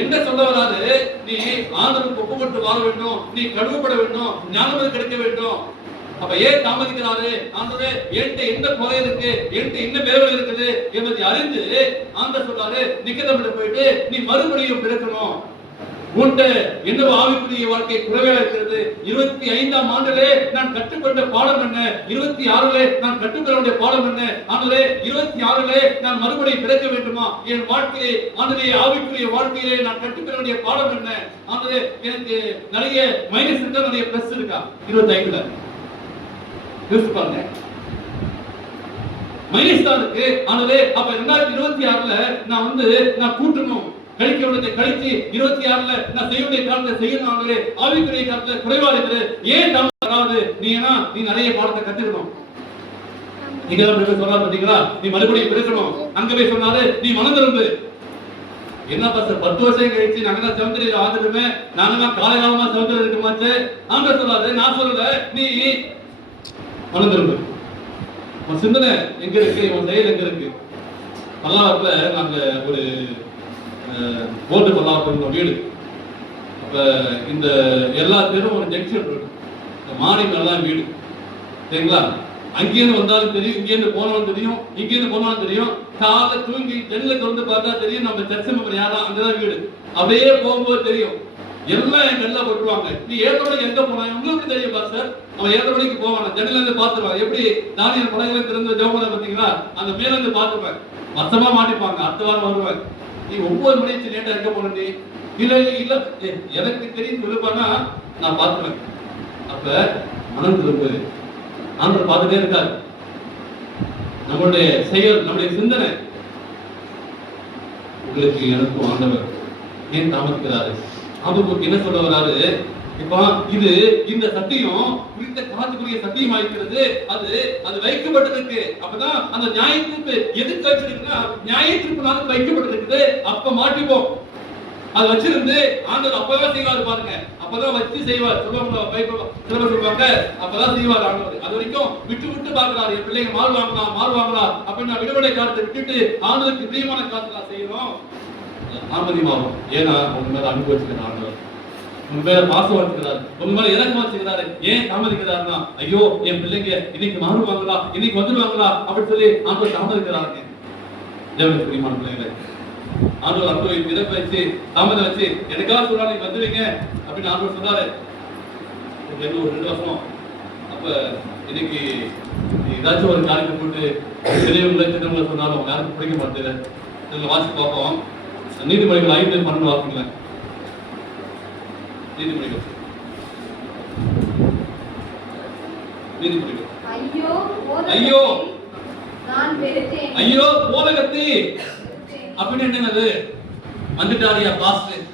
என்ன சொல்ல வராது? நீ ஆண்டவருக்கு ஒப்புக்கொண்டு வாழ வேண்டும், நீ கழுவப்பட வேண்டும், ஞானம் கிடைக்க வேண்டும். அப்ப ஏன் தாமதிக்கிறாரு? ஆண்டவரே என்கிட்ட என்ன குறை இருக்கு, என்கிட்ட என்ன வேலை இருக்குது என்பதை அறிந்து ஆண்டவர் சொல்றாரு, நிக்கதமிட போயிட்டு நீ மறுபடியும் பிறக்கணும். உன்கிட்ட என்ன ஆவிக்குரிய வாழ்க்கை குறைவா இருக்கிறது. 25ஆம் ஆண்டிலே நான் கற்றுக்கொண்ட பாடம் என்ன? 26லே நான் கற்றுக்கொள்ள வேண்டிய பாடம் என்ன? ஆண்டவரே 26லே நான் மறுபடியும் பிறக்க வேண்டுமா? என் வாழ்க்கையை ஆண்டவரே ஆவிக்குரிய வாழ்க்கையிலே நான் கற்றுக்கொள்ள வேண்டிய பாடம் என்ன? ஆண்டவரே எனக்கு நிறைய மைனஸ் இருக்கா, நிறைய பிளஸ் இருக்கா? 25ல யோசிச்சு பாருங்க. மைனஸ் தான் இருக்கு. ஆண்டவரே அப்ப 2026ல நான் கூட்டணும், கழிக்க வேண்டியதை கழிச்சு 26ல நான் செய்ய வேண்டிய காலத்தை செய்யணும். ஆண்டவரே ஆவிக்குரிய காலத்துல குறைவா இருக்குது. ஏன் அதாவது நீ நிறைய பாடத்தை கத்துக்கணும். நீங்க சொல்ல பாத்தீங்களா? நீ மறுபடியும் பிறக்கணும். அங்க போய் சொன்னாரு, நீ மனம் திரும்பு. என்ன 10 வருஷம் கழிச்சு நாங்க தான் சமுத்திரியில வாழ்ந்துட்டுமே, நாங்க தான் காலகாலமா சமுத்திரம் இருக்குமாச்சு. ஆண்டவர் சொல்லாது, நான் சொல்லல, நீ மனம் திரும்பு. உன் சிந்தனை எங்க இருக்கு, உன் செயல் எங்க இருக்கு? பல்லாவரத்துல நாங்க ஒரு போர்டு பல்லாவரம் வீடு. அப்ப இந்த எல்லா பேரும் ஒரு ஜங்ஷன் இருக்கு. மாடி மேலாம் வீடு சரிங்களா? அங்கேயிருந்து வந்தாலும் தெரியும், இங்கேருந்து போனாலும் தெரியும், இங்கேருந்து போனாலும் தெரியும். காலை தூங்கி ஜன்னலை திறந்து பார்த்தா தெரியும் நம்ம சர்ச்சை மெம்பர் யாரா, அங்கதான் வீடு. அப்படியே போகும்போது தெரியும். எல்லாம் எங்க எல்லாம் போட்டுருவாங்க. நீ 7 மணிக்கு எங்க போனா உங்களுக்கு தெரியும் பாஸ்டர். நம்ம 7 மணிக்கு போவாங்க, ஜன்னல்ல இருந்து பாத்துருவாங்க. எப்படி தானியல் படகுல திறந்து ஜெபம் பாத்தீங்களா, அந்த மேல இருந்து பாத்துப்பேன். மொத்தமா மாட்டிப்பாங்க, அடுத்த வாரம் வருவேன். நீ 9 மணிக்கு லேட்டா எங்க போன நீ? இல்ல இல்ல எனக்கு தெரியும் சொல்லுப்பானா நான் பாத்துவேன். அப்ப மனம் திரும்பு ஆண்டவர் பார்த்துட்டே இருக்காரு. நம்மளுடைய செயல், நம்முடைய சிந்தனை, உங்களுக்கு எனக்கும் ஆண்டவர் ஏன் தாமதிக்கிறாரு? ஆபத்துக்கு என்ன சொல்ல வராரு? இப்ப இது இந்த சத்தியம் குறித்த காலத்துக்குரிய சத்தியம் ஆகிறது. அது வைக்கப்பட்டிருக்கு. அப்பதான் அந்த நியாய தீர்ப்பு எதுக்கு வச்சிருக்குன்னா, நியாய தீர்ப்பு நாளுக்கு வைக்கப்பட்டிருக்குது. அப்ப மாட்டிப்போம். அது வச்சிருந்து ஆண்டவர் அப்பதான் செய்வாரு பாருங்க. அப்பதான் வச்சு செய்வார். சொல்லுவாங்க அப்பதான் செய்வார் ஆண்டவர். அது வரைக்கும் விட்டு விட்டு பாக்குறாரு. என் பிள்ளைங்க மாறுவாங்களா அப்படின்னு நான் விடுதலை காலத்தை விட்டுட்டு ஆண்டவருக்கு பிரியமான காலத்தை நான் செய்யணும். தாமதிமாகும். ஏன்னா உங்க மேல அன்பு வச்சுக்கிறார் ஆண்டவர், உங்க மேல பாசம் வச்சுக்கிறாரு, உங்க மேல இறக்கம் வச்சுக்கிறாரு. ஏன் தாமதிக்கிறாருன்னா, ஐயோ என் பிள்ளைங்க இன்னைக்கு மாறுவாங்களா, இன்னைக்கு வந்துடுவாங்களா அப்படின்னு சொல்லி ஆண்டவர் தாமதிக்கிறாருங்க. தேவனுக்கு பிரியமான பிள்ளைகளை, ஆண்டவர் அன்பு இறப்ப வச்சு தாமதம் வச்சு எனக்காக சொல்றா நீங்க வந்துடுவீங்க அப்படின்னு ஆண்டவர் சொன்னாரு. ஒரு 2 வருஷம். அப்ப இன்னைக்கு ஏதாச்சும் ஒரு காரியத்தை போட்டு பெரியவங்களை சின்னவங்களை சொன்னாலும் அவங்க யாருக்கும் பிடிக்க மாட்டேங்குது. இதுல வாசி பார்ப்போம். நீதிமொழிகள் 5:12 வாசிங்களேன். நீதிமொழிகள் ஐயோ ஐயோ போதகத்தி அப்படின்னு என்னது? வந்துட்டாரியா பாஸ்டர்,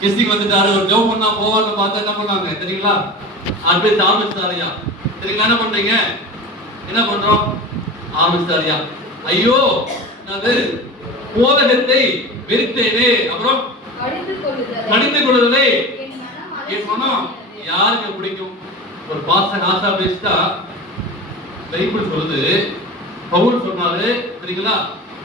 கிறிஸ்டிக்கு வந்துட்டாரு, ஒரு ஜெபம் பண்ணா போவான்னு பார்த்தா என்ன பண்ணாங்க தெரியுங்களா? அப்படியே ஆரம்பிச்சாரியா. சரிங்களா? என்ன பண்றீங்க? என்ன பண்றோம்? ஆரம்பிச்சாரியா. ஐயோ அது போதகத்தை வெறுத்தேனே. அப்புறம் கடிந்து கொள்ளுதலை என் மனம் யாருக்கு பிடிக்கும்? ஒரு பாஸ்டர் ஆசா பேசிட்டா பைபிள் சொல்லுது, பவுல் சொன்னாரு சரிங்களா,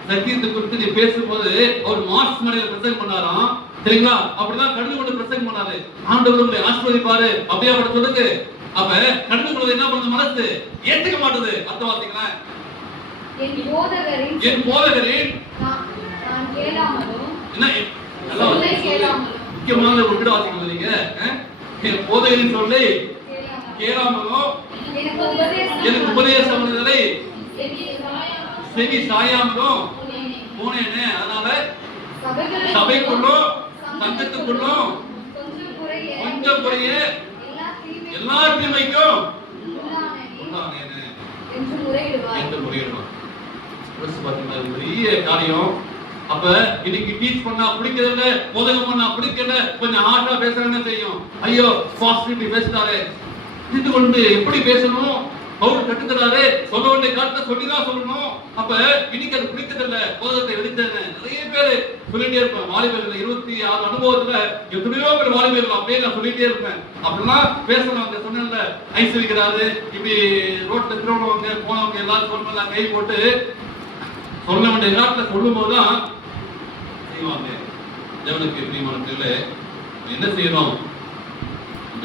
சத்தியத்தை குறித்து நீ பேசும்போது அவர் மார்க்ஸ் மலையில பிரசங்கம் பண்ணாராம் சரிங்களா. அப்படிதான் கடிந்து கொண்டு பிரசங்கம் பண்ணாரு. ஆண்டவர் உங்களை ஆசீர்வதிப்பாரு அப்படியே அவரை சொல்லுங்க. அப்ப கடிந்து கொள்வது என்ன பண்ணுது? மனசு ஏத்துக்க மாட்டுது. அர்த்தம் வாசிங்களேன். என் போதகரின் முக்கியமான ஒரு விட வாசிக்கல நீங்க. என் போதகரின் சொல்லை கேளாமலும் எனக்கு உபதேசம் பண்ணுதலை செவி சாயாமலும் போனேனே. அதனால சபைக்குள்ளும் சங்கத்துக்குள்ளும் கொஞ்சம் குறைய எல்லா தீமைக்கும் என்று முறையிடுவான். பெரிய காரியம். அப்ப இன்னைக்கு டீச் பண்ணா பிடிக்கிறதில்ல, போதகம் பண்ணா பிடிக்கல, கொஞ்சம் ஆட்டா பேசுறாங்க செய்யும். ஐயோ பாசிட்டிவ் பேசுறாரு, இது கொண்டு எப்படி பேசணும் பவுல் கட்டுத்தராரு. சொல்ல வேண்டிய காலத்தை சொல்லிதான் சொல்லணும். அப்ப இன்னைக்கு அது பிடிக்கிறதில்ல, போதகத்தை வெடித்தது நிறைய பேர் சொல்லிட்டே இருப்பேன். வாலிபர்கள் 26 அனுபவத்துல எத்தனையோ பேர் வாலிபர்கள் அப்படியே நான் சொல்லிட்டே இருப்பேன். அப்படிலாம் பேசணும். அந்த சொன்ன ஐஸ் வைக்கிறாரு, இப்படி ரோட்ல திருவண்ணவங்க போனவங்க எல்லாரும் சொன்னதெல்லாம் கை போட்டு சொல்ல வேண்டிய காலத்துல சொல்லும் போதுதான் செய்வாங்க. தேவனுக்கு பிரியமானவர்களே, என்ன செய்யணும்,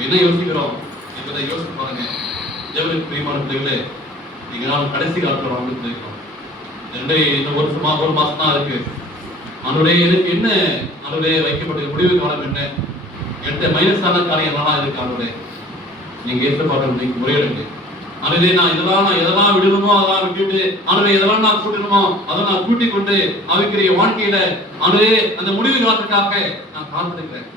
என்ன யோசிக்கிறோம் என்பதை யோசிச்சு பாருங்க. தேவனுக்கு பிரியமானவர்களே, நீங்க நான் கடைசி காலத்துல வந்து இருக்கோம். இன்னும் ஒரு மாசம் தான் இருக்கு. அவனுடைய எனக்கு என்ன அவனுடைய வைக்கப்பட்ட முடிவு காலம் என்ன, என்கிட்ட மைனஸான காரியம் என்னெல்லாம் இருக்கு அவனுடைய நீங்க ஏற்று முறையிடுங்க. அவனே நான் எதெல்லாம் விடணுமோ அதெல்லாம் விட்டுட்டு, அவனை எதெல்லாம் நான் கூட்டணுமோ அதை நான் கூட்டிக் கொண்டு அவைக்குரிய வாழ்க்கையில அவனே அந்த முடிவு காலத்துக்காக நான் காத்திருக்கிறேன்.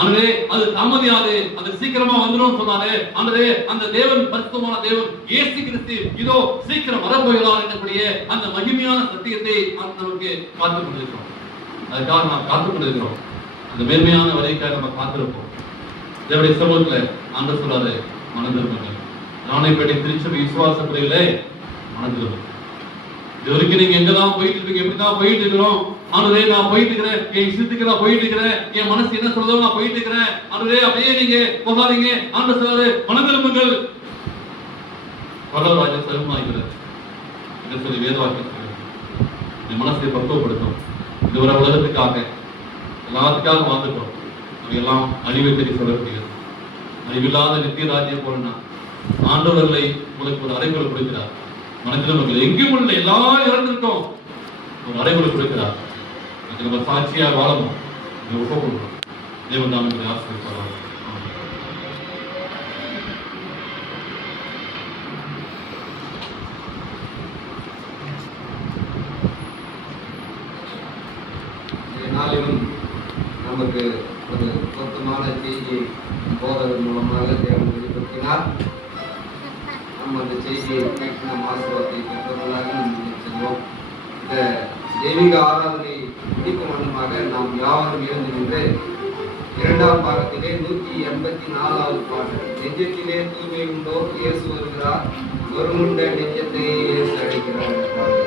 அவனே அது தாமதியாது, அது சீக்கிரமா வந்துடும் சொன்னாரு. அவனே அந்த தேவன் பரிசுத்தமான தேவன் இயேசு கிறிஸ்து இதோ சீக்கிரம் வரப்போகிறார் என்னக்கூடிய அந்த மகிமையான சத்தியத்தை நமக்கு காத்துக் கொண்டிருக்கிறோம். அதுக்காக நாம் காத்துக் கொண்டிருக்கிறோம். அந்த மேன்மையான வழிக்காக நம்ம காத்திருப்போம். தேவனுடைய சமூகத்துல ஆண்டவர் சொல்றாரு, மனதிருப்பங்கள் ராணிப்பேட்டை திருச்சபை விசுவாச பிள்ளைகளே மனதிருப்பம். இது வரைக்கும் நீங்க எங்கதான் போயிட்டு இருக்கீங்க, எப்படிதான் போயிட்டு இருக்கிறோம். ஆண்டவரே நான் போயிட்டு இருக்கிறேன், என் இஷ்டத்துக்கு நான் போயிட்டு இருக்கிறேன், என் மனசு என்ன சொல்றதோ நான் போயிட்டு இருக்கிறேன். ஆண்டவரே அப்படியே நீங்க போகாதீங்க. ஆண்டவர் சொல்றாரு, மனதிரும்புங்கள், பரலோகராஜ்யம் சமீபமாகிறது என்று சொல்லி வேதவாக்கியம் என் மனசை பக்குவப்படுத்தும். இதுவரை உலகத்துக்காக எல்லாத்துக்காக வாழ்ந்துட்டோம். நம்ம எல்லாம் அழிவை தேடி சொல்லக்கூடியது. அழிவில்லாத நித்திய ராஜ்யம் போலனா ஆண்டவர்களை உங்களுக்கு ஒரு அறைகுறை கொடுக்கிறார். மனதில் எங்கேயும் உள்ள எல்லாம் இறந்திருக்கோம், ஒரு அறைகுறை கொடுக்கிறார். நம்ம சாட்சியா வாழணும், ஒப்பு கொடுக்கணும். தேவன் தாமே உங்களை ஆசீர்வதிப்பாராக. நாளிலும் நமக்கு ஒரு பொருத்தமான செய்தியை போதல் மூலமாக தேவன் வெளிப்படுத்தினார். நம்ம அந்த செய்தியை கேட்டு நம் ஆசீர்வாதத்தை பெற்றவர்களாக நம்ம செல்வோம். இந்த தெய்வீக ஆராதனை முடிக்கும் வண்ணமாக நாம் யாவரும் இருந்து நின்று இரண்டாம் பாகத்திலே 184வது பாடல், நெஞ்சத்திலே தூய்மை உண்டோ இயேசு வருகிறார், ஒருமுண்ட நெஞ்சத்தை இயேசு அழைக்கிறார் பாடல்.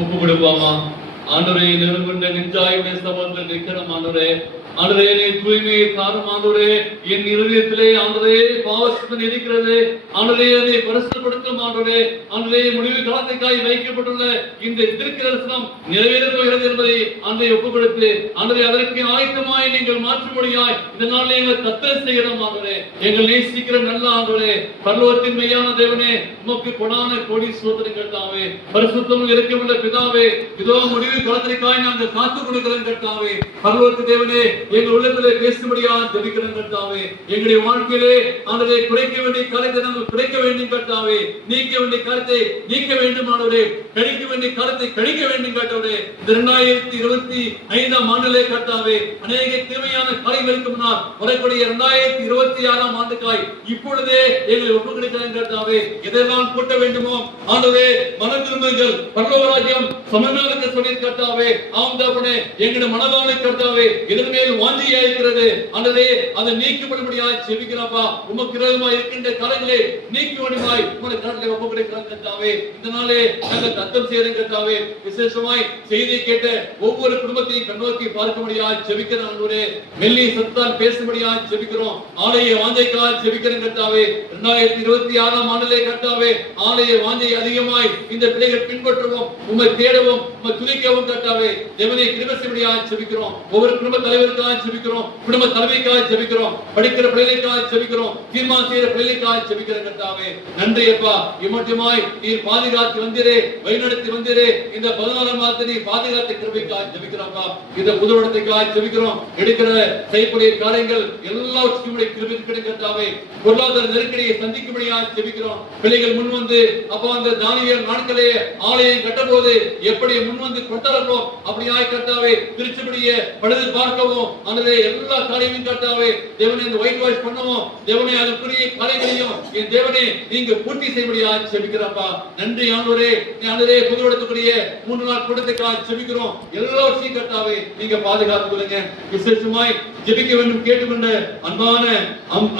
ஒப்பு கொடுப்போமா? ஆண்டவரே, நெருங்குண்ட நெஞ்சாயுடைய சமூகத்தில் நிற்கிறோம் ஆண்டவரே. ஆண்டவரே, நீ தூய்மையை தாரும் ஆண்டவரே. என் இருதயத்திலே ஆண்டவரே பாவசுத்தம் இருக்கிறது ஆண்டவரே, அதை பரிசுத்தப்படுத்தும் ஆண்டவரே. ஆண்டவரே, முடிவு காலத்துக்காய் வைக்கப்பட்டுள்ள இந்த திருக்கதரிசனம் நிறைவேறப் போகிறது என்பதை ஆண்டவரை ஒப்புக் கொடுத்து ஆண்டவரே, அதற்கு ஆயத்தமாய் நீங்கள் மாற்றும்படியாய் இந்த நாளில் எங்களை கத்தல் செய்கிறோம் ஆண்டவரே. எங்கள் நேசிக்கிற நல்ல ஆண்டவரே, பரலோகத்தின் மெய்யான தேவனே, உமக்கு கொடான கோடி சோதனைகள் தாவே. பரிசுத்தமும் இருக்கமுள்ள பிதாவே, இதோ முடிவு காலத்திற்காய் நாங்கள் காத்துக் கொடுக்கிறோம் கர்த்தாவே. பரலோகத்து தேவனே, எங்கள் உள்ளத்திலே பேசும்படியா ஜெபிக்கிறோம் கர்த்தாவே. எங்களுடைய வாழ்க்கையிலே ஆண்டவரே, குறைக்க வேண்டிய காரியத்தை நாங்கள் குறைக்க வேண்டும் கர்த்தாவே. நீக்க வேண்டிய காரியத்தை நீக்க வேண்டும் ஆண்டவரே. கழிக்க வேண்டிய காரியத்தை கழிக்க வேண்டும் கர்த்தாவே. இந்த 2025ஆம் ஆண்டிலே கர்த்தாவே, அநேக தீமையான காரியங்களுக்கு முன்னால் வரக்கூடிய 2026ஆம் ஆண்டுக்காய் இப்பொழுதே எங்களை ஒப்புக் கொடுக்கிறோம் கர்த்தாவே. எதெல்லாம் கூட்ட வேண்டுமோ ஆண்டவரே, மனம் திரும்புங்கள், பரலோக ராஜ்யம் சமநாளுக்கு சொல்லி கர்த்தாவே. ஆம் தகப்பனே, எங்களுடைய மனதான கர்த்தாவே இதன் மேல் வாஞ்சியா இருக்கிறது ஆண்டவரே, அதை நீக்கப்படும்படியாய் ஜெபிக்கிறோம்ப்பா. உமக்கு விரோதமாய் இருக்கின்ற காரியங்களை நீக்கும்படியாய் உம்முடைய கரத்திலே ஒப்புக் கொடுக்கிறோம் கர்த்தாவே. இந்த நாளே நாங்கள் தத்தம் செய்கிறோம் கர்த்தாவே. விசேஷமாய் செய்தியை கேட்ட ஒவ்வொரு குடும்பத்தையும் கண்ணோக்கி பார்க்கும்படியாய் ஜெபிக்கிறோம் ஆண்டவரே. மெல்லிய சத்தத்தால் பேசும்படியாய் ஜெபிக்கிறோம். ஆலய வாஞ்சைக்காய் ஜெபிக்கிறோம் கர்த்தாவே. 2026ஆம் ஆண்டிலே கர்த்தாவே, ஆலய வாஞ்சை அதிகமாய் இந்த பிள்ளைகள் பின்பற்றுவோம், உம்மை தேடவும், உம்மை துதிக்கவும் கர்த்தாவே. தேவனே, கிருபை செய்யும்படியாய் ஜெபிக்கிறோம். ஒவ்வொரு குடும்ப தலைவருக்காக ஜெபிக்கிறோம், குடும்ப தலைவிக்காக ஜெபிக்கிறோம், படிக்கிற பிள்ளைகளுக்காக ஜெபிக்கிறோம், தீர்மானம் செய்கிற பிள்ளைகளுக்காக ஜெபிக்கிறோம் கர்த்தாவே. நன்றி அப்பா. இம்மட்டுமாய் நீர் பாதுகாத்து வந்தீரே, வழிநடத்தி வந்தீரே. இந்த 14ஆம் மாதத்தை நீ பாதுகாத்து கிருபைக்காக ஜெபிக்கிறோம்ப்பா. இந்த புது இடத்துக்காக ஜெபிக்கிறோம். எடுக்கிற செய்யக்கூடிய காரியங்கள் எல்லாவற்றையும் கிருபை கர்த்தாவே. பொருளாதார நெருக்கடியை சந்திக்கும்படியாக ஜெபிக்கிறோம். பிள்ளைகள் முன் வந்து அப்பா, அந்த தானியேல் நாட்களே ஆலயம் கட்டபோது எப்படி முன் வந்து கொண்டாடுறோம் அப்படியாய் கர்த்தாவே, திருச்சிபடியை பழுது பார்க்கவும் ஆண்டவரே எல்லா காரியமும் கர்த்தாவே தேவனே இந்த ஒயிட் வாஷ் பண்ணுவோம் தேவனே அதுக்குரிய காரியங்களையும் என் தேவனே நீங்க பூர்த்தி செய்யும்படியா செபிக்கிறப்பா. நன்றி ஆண்டவரே. ஆண்டவரே புதுவெடுக்கக்கூடிய 3 நாள் கூட்டத்துக்காக செபிக்கிறோம். எல்லாவற்றையும் கர்த்தாவே நீங்க பாதுகாத்துக் கொள்ளுங்க. விசேஷமாய் ஜெபிக்க வேண்டும் கேட்டுக்கொண்ட அன்பான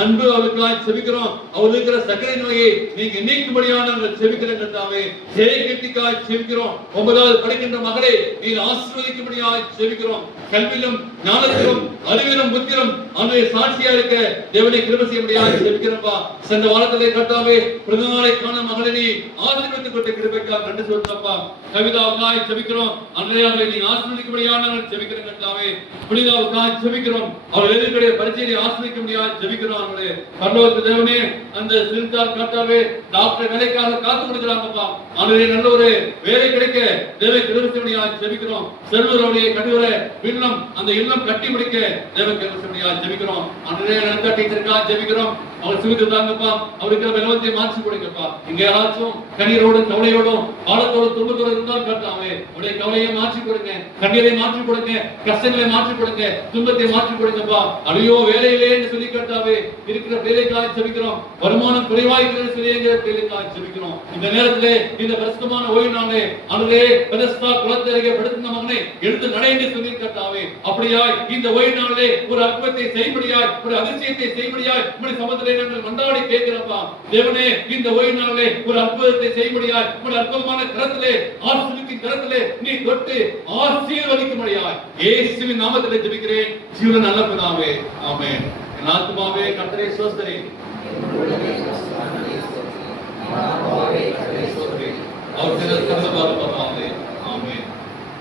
அன்பு அவளுக்காக செபிக்கிறோம். அவளுக்கு இருக்கிற சர்க்கரை நோயை நீங்க நீக்கும்படியான நாங்கள் செபிக்கிறோம் கர்த்தாவே. ஜெயகீர்த்திக்காக செபிக்கிறோம். 9வது படிக்கின்ற மகளை நீங்க ஆசீர்வதிக்கும்படியாக செபிக்கிறோம். கல்வியிலும் ஞானத்திலும் அறிவிலும் புத்தியிலும் அவனுடைய சாட்சியா இருக்க தேவனை கிருபை செய்யும்படியாக செபிக்கிறோம்ப்பா. சென்ற வாரத்திலே கர்த்தாவே பிரதமரை காண மகளினை ஆசீர்வதித்துக் கொண்ட கிருபைக்காக நன்றி சொல்றப்பா. கவிதாவுக்காக செபிக்கிறோம். அன்றையாவை நீங்க ஆசீர்வதிக்கும்படியாக நாங்கள் செபிக்கிறோம் கர்த்தாவே. புனிதாவுக்காக செபிக்கிறோம். அவர் எதிர்க்கிற பரிச்சையை ஆசீர்வதிக்க முடியாது ஜெபிக்கிறோம். அவர்களே பரலோக தேவனே அந்த சிறுத்தார் கர்த்தாவே டாக்டர் வேலைக்காக காத்து கொடுக்கிறாங்கப்பா. அவருடைய நல்ல ஒரு வேலை கிடைக்க தேவை கிருபை முடியாது ஜெபிக்கிறோம். செல்வருடைய கடுவரை இல்லம் அந்த இல்லம் கட்டி முடிக்க தேவை கிருபை முடியாது ஜெபிக்கிறோம். அவருடைய நல்ல டீச்சருக்காக ஜெபிக்கிறோம். அவர் சுவித்து தாங்கப்பா. அவருக்கு வெள்ளத்தை மாற்றி கொடுங்கப்பா. இங்க யாராச்சும் கண்ணீரோடும் கவலையோடும் காலத்தோடு துன்பத்தோடு இருந்தால் கர்த்தாவே அவருடைய கவலையை மாற்றி கொடுங்க, கண்ணீரை மாற்றி கொடுங்க, கஷ்டங்களை மாற்றி கொடுங்க, துன்பத்தை மாற்றி கொடுங்கப்பா. அழியோ வேலையிலே என்று சொல்லி கர்த்தாவே இருக்கிற வேலைக்காக ஜெபிக்கிறோம். வருமானம் குறைவாயிருக்கிற சொல்லிங்கிற வேலைக்காக ஜெபிக்கிறோம். இந்த நேரத்திலே இந்த பரிசுத்தமான ஓய்வு நாளே அவரே பெதஸ்தா குலத்தருகே படுத்தின மகனை எழுந்து நட என்று சொல்லி கர்த்தாவே அப்படியாய் இந்த ஓய்வு நாளிலே ஒரு அற்புதத்தை செய்யும்படியாய் ஒரு அதிசயத்தை செய்யும்படியாய் உம்முடைய சமூகத்திலே நாங்கள் மன்றாடி கேட்கிறோம்ப்பா. தேவனே இந்த ஓய்வு நாளிலே ஒரு அற்புதத்தை செய்யும்படியாய் உம்முடைய அற்புதமான கரத்திலே ஆசீர்வதிக்கும் கரத்திலே நீ தொட்டு ஆசீர்வதிக்கும்படியாய் இயேசுவின் நாமத்திலே ஜெபிக்கிறேன் ஜீவன நல்ல பிதாவே ஆமென். என் ஆத்துமாவே கர்த்தரை ஸ்தோத்திரி.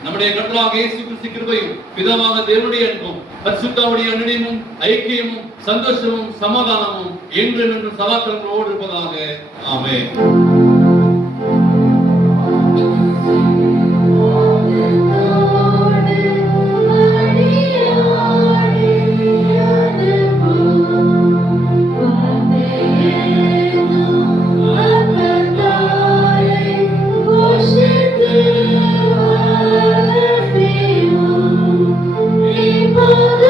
நம்முடைய கர்த்தராகிய இயேசு கிறிஸ்து கிருபையும் பிதாவாகிய தேவனுடைய அன்பும் பரிசுத்தமுடைய அன்பியும் ஐக்கியமும் சந்தோஷமும் சமாதானமும் என்றென்றும் சதாகாலங்களோடு இருப்பதாக ஆமென். People